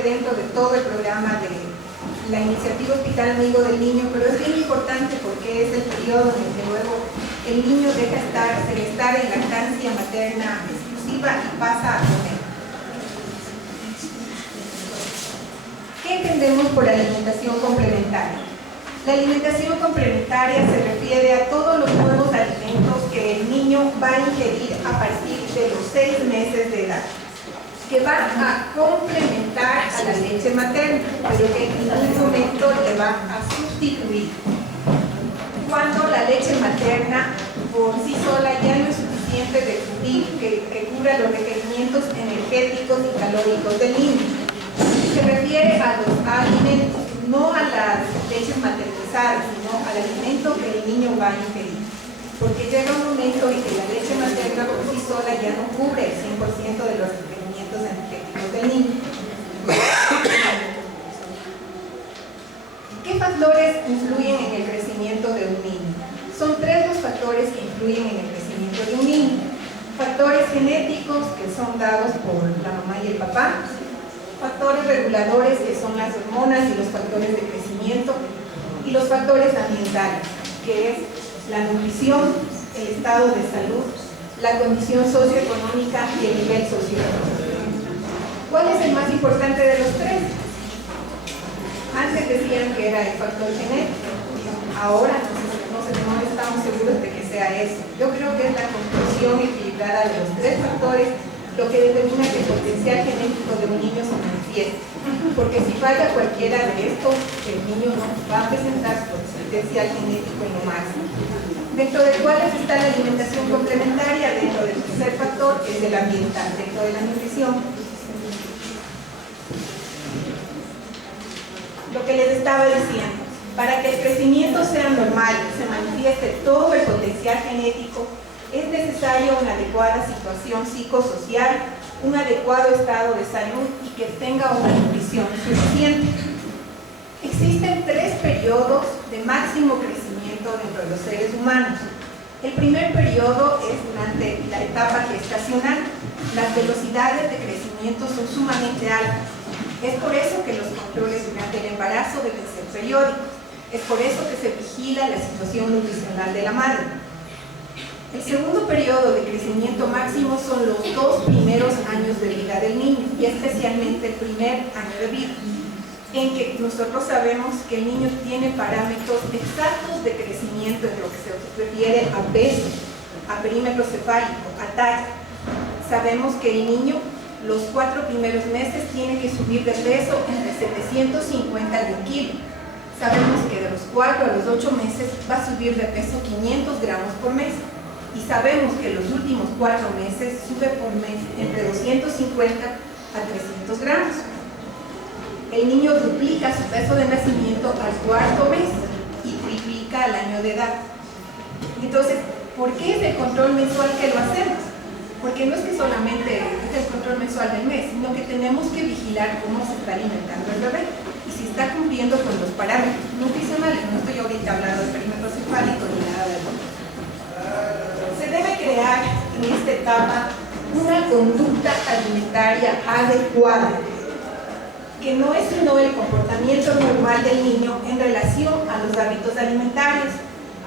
incluye dentro de todo el programa de la iniciativa Hospital Amigo del Niño, pero es bien importante porque es el periodo en el que luego el niño deja de estar en lactancia materna exclusiva y pasa a comer. ¿Qué entendemos por alimentación complementaria? La alimentación complementaria se refiere a todos los nuevos alimentos que el niño va a ingerir a partir de los 6 meses de edad, que van a complementar a la leche materna, pero que en ningún momento le van a sustituir. Cuando la leche materna por sí sola ya no es suficiente de cubrir, que cubra los requerimientos energéticos y calóricos del niño. Se refiere a los alimentos, no a las leches maternizadas, sino al alimento que el niño va a ingerir. Porque llega un momento en que la leche materna por sí sola ya no cubre el 100% de los requerimientos energéticos del niño. ¿Qué factores influyen en el crecimiento de un niño? Son 3 los factores que influyen en el crecimiento de un niño. Factores genéticos, que son dados por la mamá y el papá. Factores reguladores, que son las hormonas y los factores de crecimiento. Y los factores ambientales, que es la nutrición, el estado de salud, la condición socioeconómica y el nivel socioeconómico. ¿Cuál es el más importante de los 3? Antes decían que era el factor genético, ahora no estamos seguros de que sea eso. Yo creo que es la composición equilibrada de los 3 factores lo que determina que el potencial genético de un niño se manifieste. Porque si falla cualquiera de estos, el niño no va a presentar su potencial genético en lo máximo. Dentro de cuáles está la alimentación complementaria, dentro del tercer factor, que es el ambiental, dentro de la nutrición. Lo que les estaba diciendo, para que el crecimiento sea normal y se manifieste todo el potencial genético, es necesario una adecuada situación psicosocial, un adecuado estado de salud y que tenga una nutrición suficiente. Existen 3 periodos de máximo crecimiento dentro de los seres humanos. El primer periodo es durante la etapa gestacional. Las velocidades de crecimiento son sumamente altas. Es por eso que los controles durante el embarazo deben ser periódicos. Es por eso que se vigila la situación nutricional de la madre. El segundo periodo de crecimiento máximo son los 2 primeros años de vida del niño y especialmente el primer año de vida, en que nosotros sabemos que el niño tiene parámetros exactos de crecimiento en lo que se refiere a peso, a perímetro cefálico, a talla. Sabemos que el niño los 4 primeros meses tiene que subir de peso entre 750 y 1 kilo. Sabemos que de los 4 a los 8 meses va a subir de peso 500 gramos por mes. Y sabemos que los últimos 4 meses sube por mes entre 250 a 300 gramos. El niño duplica su peso de nacimiento al 4.º mes y triplica al año de edad. Entonces, ¿por qué es el control mensual que lo hacemos? Porque no es que solamente es el control mensual del mes, sino que tenemos que vigilar cómo se está alimentando el bebé y si está cumpliendo con los parámetros nutricionales. No estoy ahorita hablando del perímetro cefálico ni nada de eso. Se debe crear en esta etapa una conducta alimentaria adecuada, que no es sino el comportamiento normal del niño en relación a los hábitos alimentarios,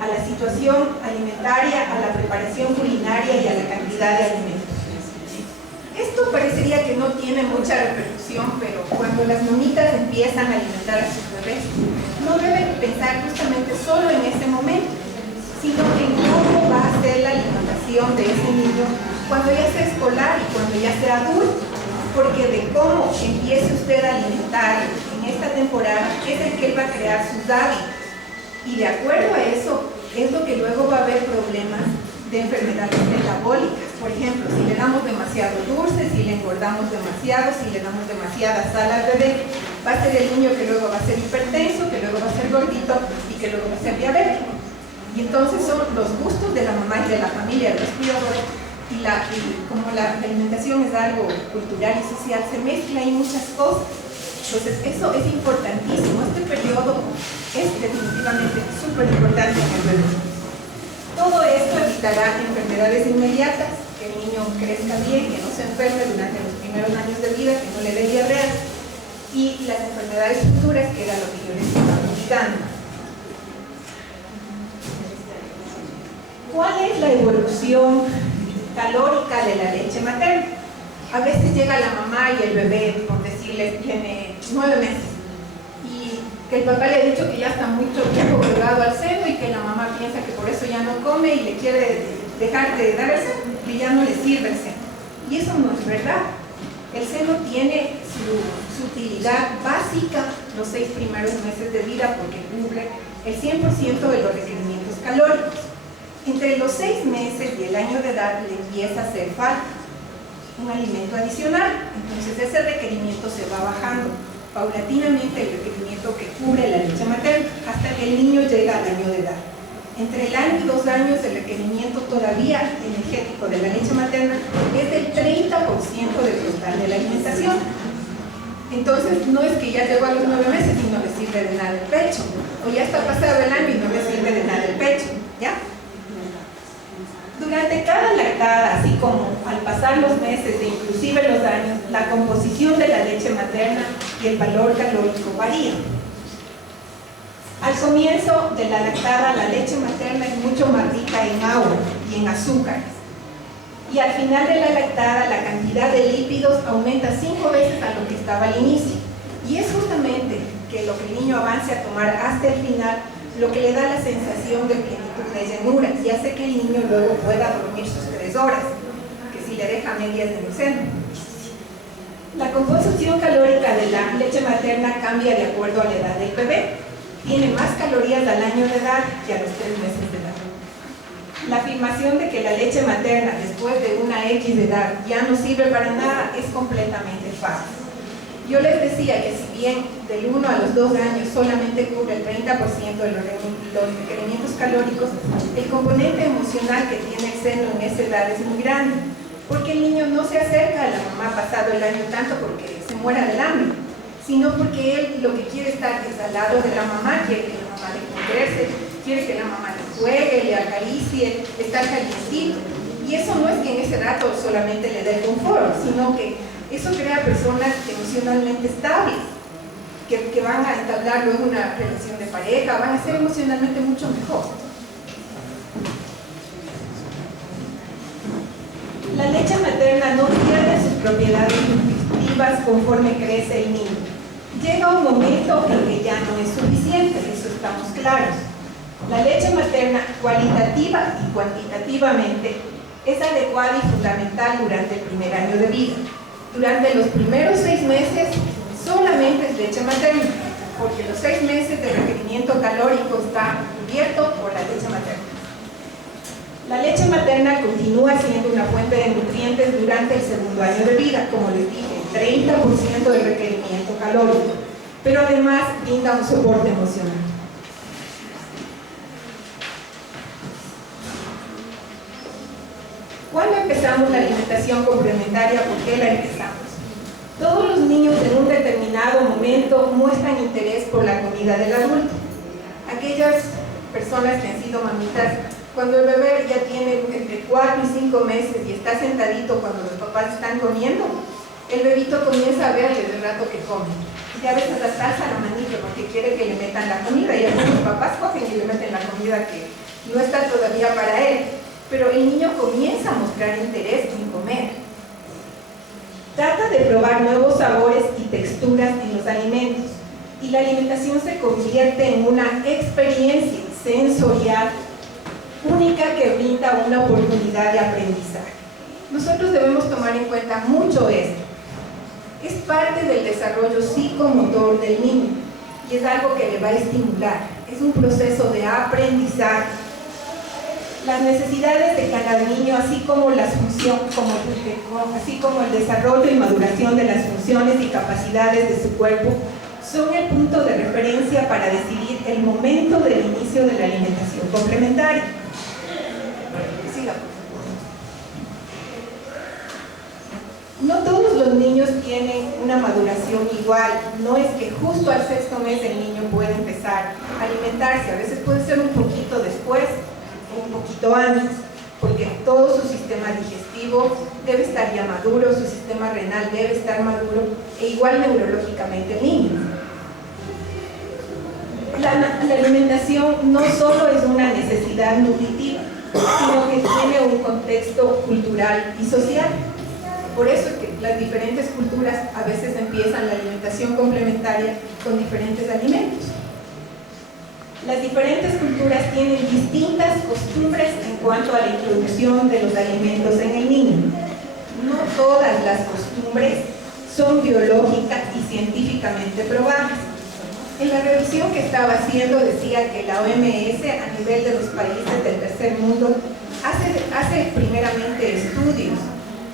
a la situación alimentaria, a la preparación culinaria y a la cantidad de alimentos. Esto parecería que no tiene mucha repercusión, pero cuando las mamitas empiezan a alimentar a sus bebés, no deben pensar justamente solo en ese momento, sino en cómo va a ser la alimentación de ese niño cuando ya sea escolar y cuando ya sea adulto, porque de cómo empiece usted a alimentar en esta temporada es el que él va a crear sus hábitos, y de acuerdo a eso es lo que luego va a haber problemas de enfermedades metabólicas. Por ejemplo, si le damos demasiado dulce, si le engordamos demasiado, si le damos demasiada sal al bebé, va a ser el niño que luego va a ser hipertenso, que luego va a ser gordito y que luego va a ser diabético. Y entonces son los gustos de la mamá y de la familia, de los cuidadores, y como la alimentación es algo cultural y social, se mezcla ahí muchas cosas. Entonces eso es importantísimo. Este periodo es definitivamente súper importante en el bebé. Todo esto evitará enfermedades inmediatas, que el niño crezca bien, que no se enferme durante los primeros años de vida, que no le dé diarrea. y las enfermedades futuras, que era lo que yo les estaba indicando. ¿Cuál es la evolución calórica de la leche materna? A veces llega la mamá y el bebé, por decirles, tiene 9 meses y que el papá le ha dicho que ya está mucho tiempo pegado al seno y que la mamá piensa que por eso ya no come y le quiere dejar de dar el seno, que ya no le sirve el seno. Y eso no es verdad. El seno tiene su utilidad básica los 6 primeros meses de vida porque cubre el 100% de los requerimientos calóricos. Entre los 6 meses y el año de edad le empieza a hacer falta un alimento adicional, entonces ese requerimiento se va bajando paulatinamente, el requerimiento que cubre la leche materna, hasta que el niño llega al año de edad. Entre el año y 2 años el requerimiento todavía energético de la leche materna es del 30% del total de la alimentación. Entonces no es que ya llegó a los 9 meses y no le sirve de nada el pecho, o ya está pasado el año y no le sirve de nada el pecho, ¿ya? Durante cada lactada, así como al pasar los meses e inclusive los años, la composición de la leche materna y el valor calórico varían. Al comienzo de la lactada, la leche materna es mucho más rica en agua y en azúcares. Y al final de la lactada, la cantidad de lípidos aumenta 5 veces a lo que estaba al inicio. Y es justamente que lo que el niño avance a tomar hasta el final lo que le da la sensación de plenitud, de llenura, y hace que el niño luego pueda dormir sus 3 horas, que si le deja medias en el seno. La composición calórica de la leche materna cambia de acuerdo a la edad del bebé. Tiene más calorías al año de edad que a los 3 meses de edad. La afirmación de que la leche materna después de una X de edad ya no sirve para nada es completamente falso. Yo les decía que si bien del 1 a los 2 años solamente cubre el 30% de los requerimientos calóricos, el componente emocional que tiene el seno en esa edad es muy grande, porque el niño no se acerca a la mamá pasado el año tanto porque se muera del hambre, sino porque él lo que quiere estar es al lado de la mamá, quiere que la mamá le converse, quiere que la mamá le juegue, le acaricie, estar calientito. Y eso no es que en ese rato solamente le dé confort, sino que eso crea personas emocionalmente estables, que van a entablar luego una relación de pareja, van a ser emocionalmente mucho mejor. La leche materna no pierde sus propiedades nutritivas conforme crece el niño. Llega un momento en que ya no es suficiente, eso estamos claros. La leche materna cualitativa y cuantitativamente es adecuada y fundamental durante el primer año de vida. Durante los primeros 6 meses solamente es leche materna, porque los 6 meses de requerimiento calórico está cubierto por la leche materna. La leche materna continúa siendo una fuente de nutrientes durante el segundo año de vida, como les dije, 30% del requerimiento calórico, pero además brinda un soporte emocional. ¿Cuándo empezamos la alimentación complementaria? ¿Por qué la empezamos? Todos los niños en un determinado momento muestran interés por la comida del adulto. Aquellas personas que han sido mamitas, cuando el bebé ya tiene entre 4 y 5 meses y está sentadito cuando los papás están comiendo, el bebito comienza a ver desde el rato que come. Y a veces hasta alza la manita porque quiere que le metan la comida, y algunos papás cogen y le meten la comida que no está todavía para él. Pero el niño comienza a mostrar interés en comer. Trata de probar nuevos sabores y texturas en los alimentos, y la alimentación se convierte en una experiencia sensorial única que brinda una oportunidad de aprendizaje. Nosotros debemos tomar en cuenta mucho esto. Es parte del desarrollo psicomotor del niño y es algo que le va a estimular. Es un proceso de aprendizaje. Las necesidades de cada niño, así como las funciones, así como el desarrollo y maduración de las funciones y capacidades de su cuerpo, son el punto de referencia para decidir el momento del inicio de la alimentación complementaria. Siga. No todos los niños tienen una maduración igual. No es que justo al 6º mes el niño pueda empezar a alimentarse. A veces puede ser un poquito después, un poquito antes. porque todo su sistema digestivo debe estar ya maduro, su sistema renal debe estar maduro, e igual neurológicamente el niño. La alimentación no solo es una necesidad nutritiva, sino que tiene un contexto cultural y social. Por eso es que las diferentes culturas a veces empiezan la alimentación complementaria con diferentes alimentos. Las diferentes culturas tienen distintas costumbres en cuanto a la introducción de los alimentos en el niño. No todas las costumbres son biológicas y científicamente probadas. En la revisión que estaba haciendo decía que la OMS a nivel de los países del tercer mundo hace primeramente estudios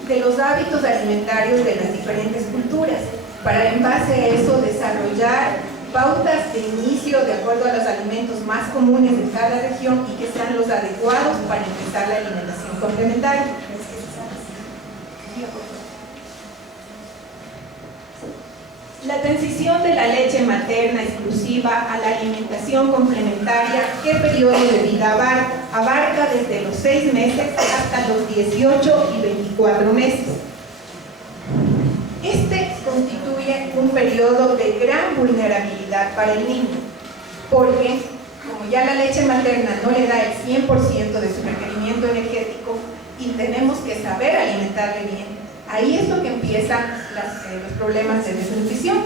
de los hábitos alimentarios de las diferentes culturas para en base a eso desarrollar pautas de inicio de acuerdo a los alimentos más comunes de cada región y que sean los adecuados para empezar la alimentación complementaria. La transición de la leche materna exclusiva a la alimentación complementaria, ¿qué periodo de vida abarca? Abarca desde los 6 meses hasta los 18 y 24 meses. Este constituye un periodo de gran vulnerabilidad para el niño, porque como ya la leche materna no le da el 100% de su requerimiento energético y tenemos que saber alimentarle bien, ahí es lo que empiezan los problemas de desnutrición,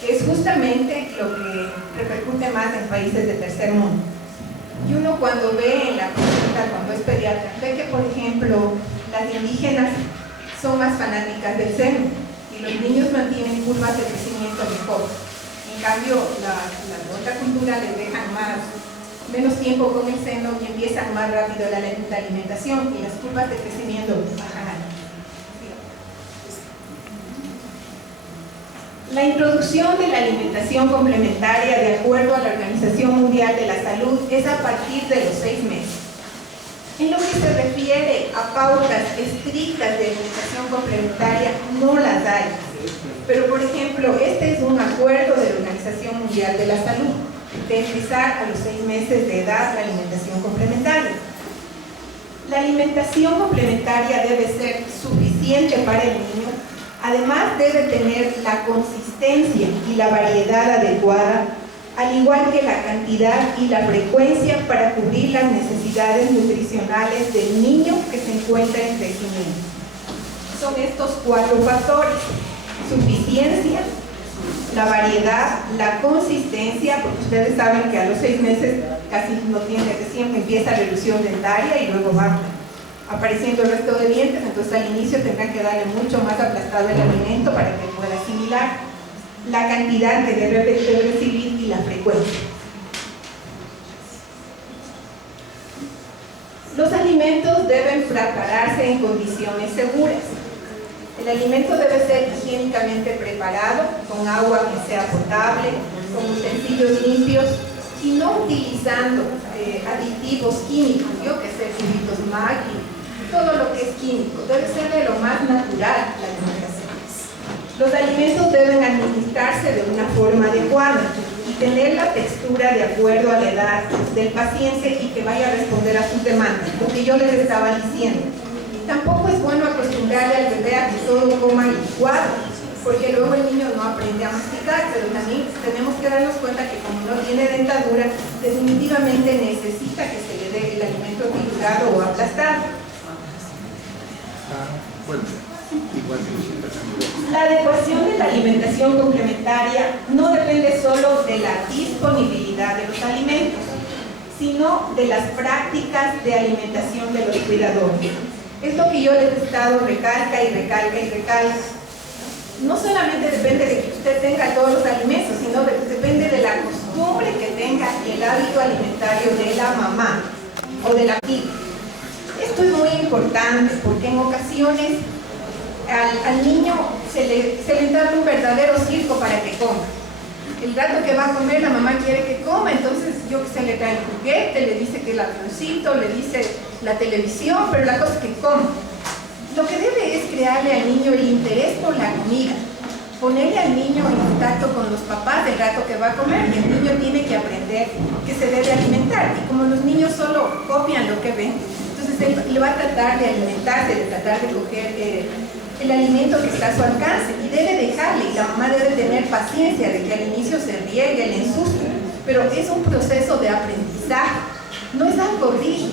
que es justamente lo que repercute más en países del tercer mundo. Y uno cuando ve en la consulta, cuando es pediatra, ve que por ejemplo las indígenas son más fanáticas del seno y los niños mantienen curvas de crecimiento mejor. En cambio, la otra cultura les dejan menos tiempo con el seno y empiezan más rápido la alimentación y las curvas de crecimiento bajan. La introducción de la alimentación complementaria de acuerdo a la Organización Mundial de la Salud es a partir de los 6 meses. En lo que se refiere a pautas estrictas de alimentación complementaria, no las hay. Pero, por ejemplo, este es un acuerdo de la Organización Mundial de la Salud, de empezar a los 6 meses de edad la alimentación complementaria. La alimentación complementaria debe ser suficiente para el niño, además debe tener la consistencia y la variedad adecuada, al igual que la cantidad y la frecuencia para cubrir las necesidades nutricionales del niño que se encuentra en crecimiento. Son estos 4 factores: suficiencia, la variedad, la consistencia, porque ustedes saben que a los 6 meses casi no tiene, recién empieza la elusión dentaria y luego va apareciendo el resto de dientes, entonces al inicio tendrán que darle mucho más aplastado el alimento para que pueda asimilar, la cantidad que debe recibir y la frecuencia. Los alimentos deben prepararse en condiciones seguras. El alimento debe ser higiénicamente preparado, con agua que sea potable, con utensilios limpios y no utilizando aditivos químicos, yo que sé, químicos Maggi, todo lo que es químico, debe ser de lo más natural la alimentación. Los alimentos deben administrarse de una forma adecuada y tener la textura de acuerdo a la edad del paciente y que vaya a responder a sus demandas, lo que yo les estaba diciendo. Tampoco es bueno acostumbrarle al bebé a que todo coma licuado, porque luego el niño no aprende a masticar, pero también tenemos que darnos cuenta que como no tiene dentadura, definitivamente necesita que se le dé el alimento triturado o aplastado. La adecuación de la alimentación complementaria no depende solo de la disponibilidad de los alimentos, sino de las prácticas de alimentación de los cuidadores. Es lo que yo les he estado recalca. No solamente depende de que usted tenga todos los alimentos, sino depende de la costumbre que tenga y el hábito alimentario de la mamá o de la hija. Esto es muy importante porque en ocasiones al niño se le da un verdadero circo para que coma. El rato que va a comer la mamá quiere que coma, entonces yo que sé, le trae el juguete, le dice que el avioncito, le dice la televisión, pero la cosa es que coma. Lo que debe es crearle al niño el interés por la comida, ponerle al niño en contacto con los papás del rato que va a comer, y el niño tiene que aprender que se debe alimentar, y como los niños solo copian lo que ven, entonces Entonces él va a tratar de alimentarse, de tratar de coger el alimento que está a su alcance y debe dejarle, y la mamá debe tener paciencia de que al inicio se riegue, le ensucie, pero es un proceso de aprendizaje, no es algo rígido.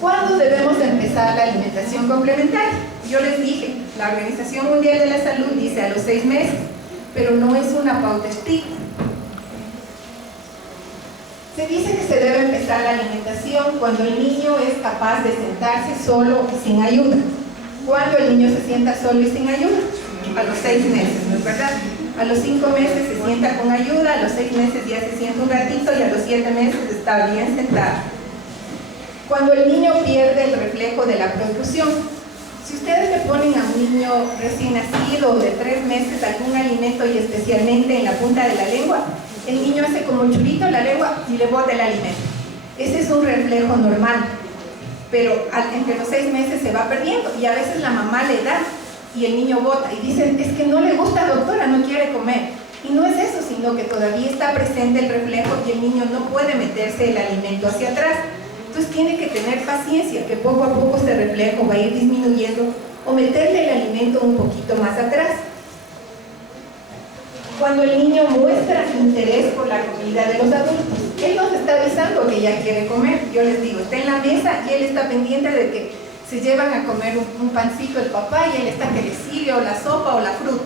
¿Cuándo debemos empezar la alimentación complementaria? Yo les dije, la Organización Mundial de la Salud dice a los 6 meses, pero no es una pauta estricta. Se dice que se debe empezar la alimentación cuando el niño es capaz de sentarse solo y sin ayuda. ¿Cuándo el niño se sienta solo y sin ayuda? A los 6 meses, ¿no es verdad? A los 5 meses se sienta con ayuda, a los 6 meses ya se sienta un ratito y a los 7 meses está bien sentado. Cuando el niño pierde el reflejo de la producción, si ustedes le ponen a un niño recién nacido de 3 meses algún alimento y especialmente en la punta de la lengua, el niño hace como un churrito en la lengua y le bota el alimento. Ese es un reflejo normal, pero entre los 6 meses se va perdiendo y a veces la mamá le da y el niño bota y dicen, es que no le gusta, doctora, no quiere comer. Y no es eso, sino que todavía está presente el reflejo y el niño no puede meterse el alimento hacia atrás. Entonces tiene que tener paciencia, que poco a poco este reflejo va a ir disminuyendo o meterle el alimento un poquito más atrás. Cuando el niño muestra interés por la comida de los adultos, él nos está avisando que ya quiere comer. Yo les digo, está en la mesa y él está pendiente de que se llevan a comer un pancito el papá y él está que le sirve o la sopa o la fruta.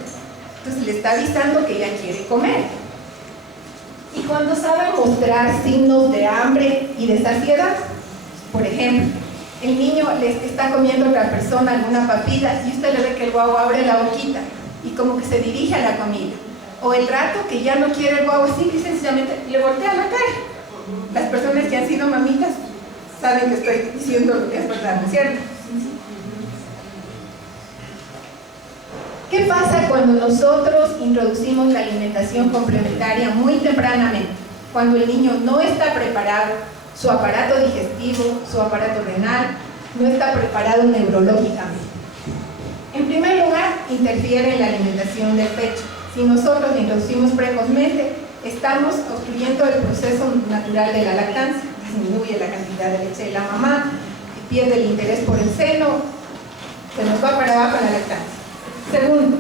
Entonces le está avisando que ya quiere comer. Y cuando sabe mostrar signos de hambre y de saciedad, por ejemplo, el niño le está comiendo a otra persona alguna papita y usted le ve que el guau abre la boquita y como que se dirige a la comida. O el rato que ya no quiere el guau así y sencillamente le voltea la cara. Las personas que han sido mamitas saben que estoy diciendo lo que es verdad, ¿no es cierto? ¿Qué pasa cuando nosotros introducimos la alimentación complementaria muy tempranamente? Cuando el niño no está preparado, su aparato digestivo, su aparato renal, no está preparado neurológicamente. En primer lugar, interfiere en la alimentación del pecho. Si nosotros la introducimos precozmente, estamos obstruyendo el proceso natural de la lactancia, disminuye la cantidad de leche de la mamá, pierde el interés por el seno, se nos va para abajo la lactancia. Segundo,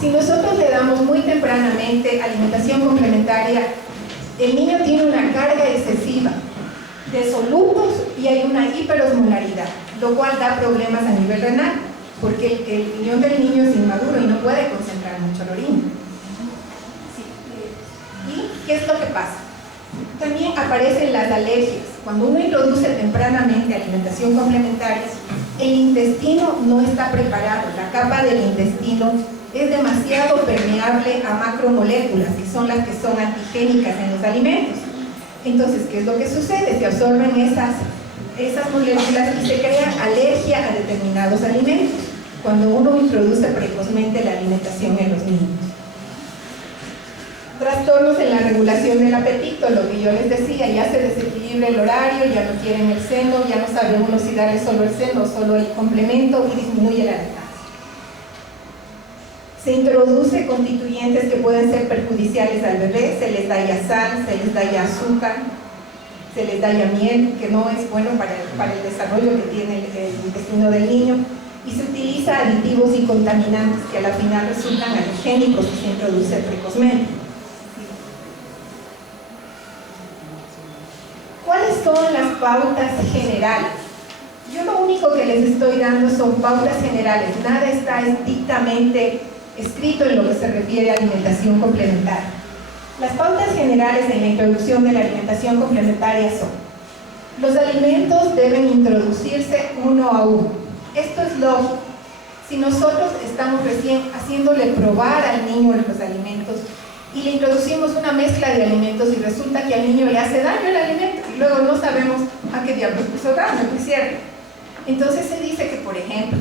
si nosotros le damos muy tempranamente alimentación complementaria, el niño tiene una carga excesiva de solutos y hay una hiperosmolaridad, lo cual da problemas a nivel renal, porque el riñón del niño es inmaduro y no puede concentrar mucho la orina. ¿Y qué es lo que pasa? También aparecen las alergias. Cuando uno introduce tempranamente alimentación complementaria, el intestino no está preparado, la capa del intestino es demasiado permeable a macromoléculas, que son las que son antigénicas en los alimentos. Entonces, ¿qué es lo que sucede? Se absorben esas moléculas y se crea alergia a determinados alimentos cuando uno introduce precozmente la alimentación en los niños. Trastornos en la regulación del apetito, lo que yo les decía, ya se desequilibra el horario, ya no quieren el seno, ya no sabe uno si darle solo el seno o solo el complemento y disminuye la lactancia. Se introduce constituyentes que pueden ser perjudiciales al bebé, se les da ya sal, se les da ya azúcar, se les da ya miel, que no es bueno para el desarrollo que tiene el intestino del niño, y se utiliza aditivos y contaminantes que a la final resultan alergénicos si se introduce precozmente. ¿Cuáles son las pautas generales? Yo lo único que les estoy dando son pautas generales, nada está estrictamente escrito en lo que se refiere a alimentación complementaria. Las pautas generales en la introducción de la alimentación complementaria son: los alimentos deben introducirse uno a uno. Esto es lógico. Si nosotros estamos recién haciéndole probar al niño los alimentos y le introducimos una mezcla de alimentos y resulta que al niño le hace daño el alimento y luego no sabemos a qué diablos hizo daño, ¿no es cierto? Entonces se dice que, por ejemplo,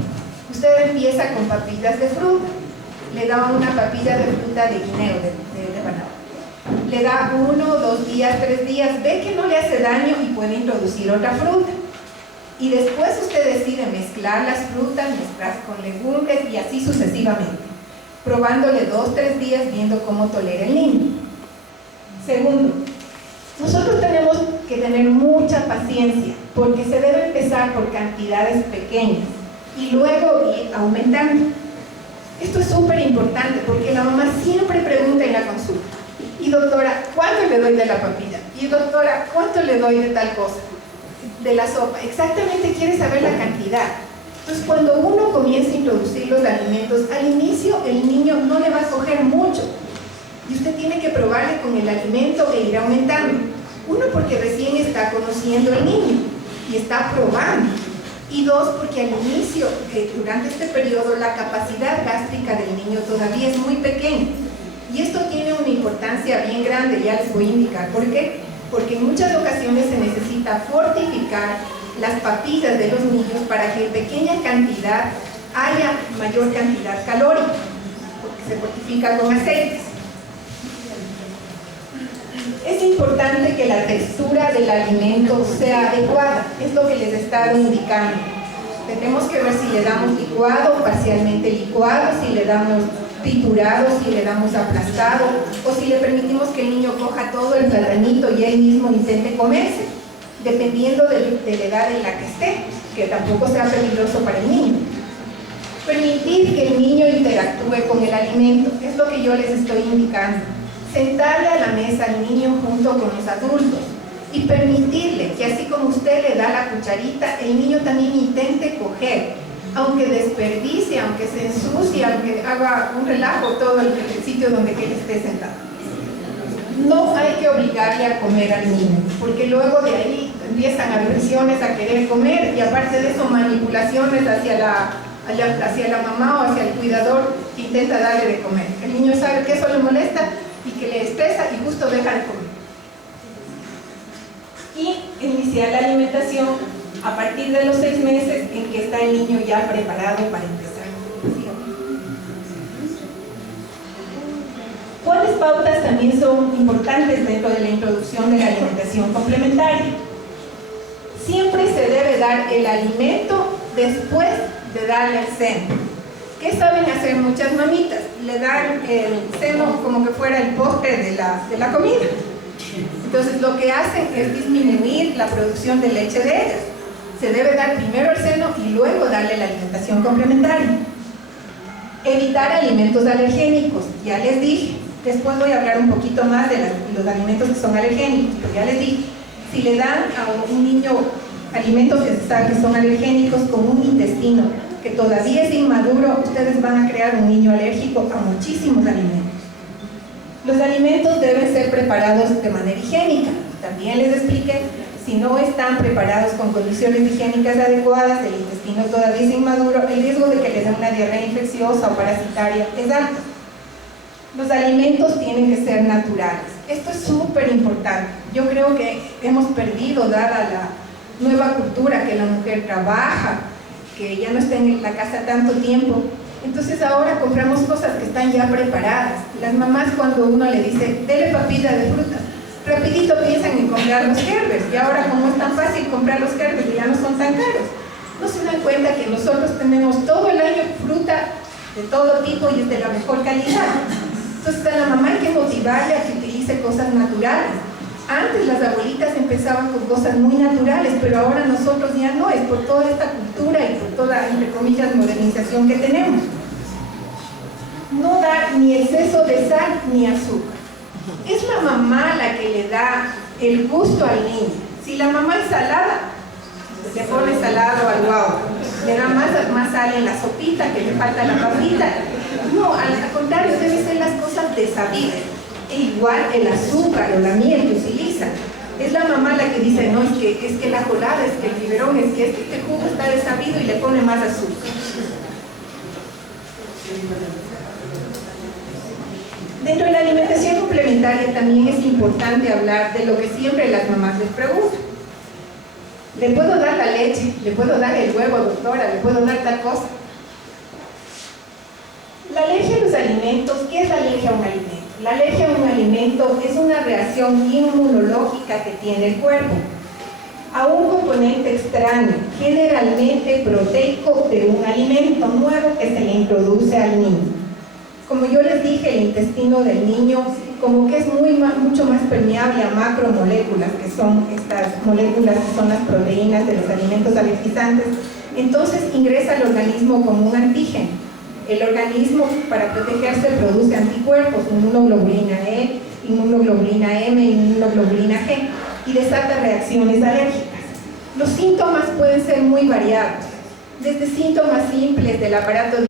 usted empieza con papitas de fruta, le da una papilla de fruta de guineo, de banano, le da 1, 2 días, 3 días, ve que no le hace daño y puede introducir otra fruta. Y después usted decide mezclar las frutas, mezclar con legumbres y así sucesivamente, probándole 2, 3 días viendo cómo tolera el niño. Segundo, Nosotros tenemos que tener mucha paciencia porque se debe empezar por cantidades pequeñas y luego ir aumentando. Esto es súper importante porque la mamá siempre pregunta en la consulta: y doctora, ¿cuánto le doy de la papilla? Y doctora, ¿cuánto le doy de tal cosa? De la sopa. Exactamente quiere saber la cantidad. Entonces, cuando uno comienza a introducir los alimentos, al inicio el niño no le va a coger mucho. Y usted tiene que probarle con el alimento e ir aumentando. Uno, porque recién está conociendo el niño y está probando. Y dos, porque al inicio, durante este periodo, la capacidad gástrica del niño todavía es muy pequeña. Y esto tiene una importancia bien grande, ya les voy a indicar por qué. Porque en muchas ocasiones se necesita fortificar las papillas de los niños para que en pequeña cantidad haya mayor cantidad calórica, porque se fortifica con aceites. Es importante que la textura del alimento sea adecuada, es lo que les he estado indicando. Tenemos que ver si le damos licuado, parcialmente licuado, si le damos triturado, si le damos aplastado, o si le permitimos que el niño coja todo el platanito y él mismo intente comerse, dependiendo de la edad en la que esté, que tampoco sea peligroso para el niño. Permitir que el niño interactúe con el alimento, es lo que yo les estoy indicando. Sentarle a la mesa al niño junto con los adultos y permitirle que así como usted le da la cucharita, el niño también intente coger, aunque desperdicie, aunque se ensucie, aunque haga un relajo todo el sitio donde él esté sentado. No hay que obligarle a comer al niño, porque luego de ahí empiezan agresiones a querer comer y aparte de eso manipulaciones hacia la mamá o hacia el cuidador que intenta darle de comer. El niño sabe que eso le molesta y que le estresa y justo deja de comer. Y iniciar la alimentación a partir de los 6 meses en que está el niño ya preparado para empezar. ¿Cuáles pautas también son importantes dentro de la introducción de la alimentación complementaria? Siempre se debe dar el alimento después de darle el seno. ¿Qué saben hacer muchas mamitas? Le dan el seno como que fuera el postre de la comida. Entonces lo que hacen es disminuir la producción de leche de ellas. Se debe dar primero el seno y luego darle la alimentación complementaria. Evitar alimentos alergénicos, ya les dije. Después voy a hablar un poquito más de los alimentos que son alergénicos, pero ya les dije. Si le dan a un niño alimentos que son alergénicos con un intestino que todavía es inmaduro, ustedes van a crear un niño alérgico a muchísimos alimentos. Los alimentos deben ser preparados de manera higiénica. También les expliqué, si no están preparados con condiciones higiénicas adecuadas, el intestino todavía es inmaduro, el riesgo de que les dé una diarrea infecciosa o parasitaria es alto. Los alimentos tienen que ser naturales. Esto es súper importante. Yo creo que hemos perdido, dada la nueva cultura, que la mujer trabaja, que ya no está en la casa tanto tiempo. Entonces ahora compramos cosas que están ya preparadas. Las mamás, cuando uno le dice, dele papilla de frutas, rapidito piensan en comprar los Gerbers. Y ahora, como es tan fácil comprar los Gerbers y ya no son tan caros, no se dan cuenta que nosotros tenemos todo el año fruta de todo tipo y es de la mejor calidad. Entonces a la mamá hay que motivarle a que utilice cosas naturales. Antes las abuelitas empezaban con cosas muy naturales, pero ahora nosotros ya no, es por toda esta cultura y por toda, entre comillas, modernización que tenemos. No dar ni exceso de sal ni azúcar. Es la mamá la que le da el gusto al niño. Si la mamá es salada, le pone salado al guau, le da más sal en la sopita, que le falta la papita. No, al contrario, deben ser las cosas desabridas. E igual el azúcar o la miel que utilizan. Es la mamá la que dice, no, es que la colada, es que el biberón, es que este jugo está desabrido y le pone más azúcar. Dentro de la alimentación complementaria también es importante hablar de lo que siempre las mamás les preguntan. ¿Le puedo dar la leche? ¿Le puedo dar el huevo, doctora? ¿Le puedo dar tal cosa? La alergia a los alimentos, ¿qué es la alergia a un alimento? La alergia a un alimento es una reacción inmunológica que tiene el cuerpo a un componente extraño, generalmente proteico, de un alimento nuevo que se le introduce al niño. Como yo les dije, el intestino del niño como que es mucho más permeable a macromoléculas, que son estas moléculas que son las proteínas de los alimentos alergizantes, entonces ingresa al organismo como un antígeno. El organismo, para protegerse, produce anticuerpos, inmunoglobulina E, inmunoglobulina M, inmunoglobulina G, y desata reacciones alérgicas. Los síntomas pueden ser muy variados, desde síntomas simples del aparato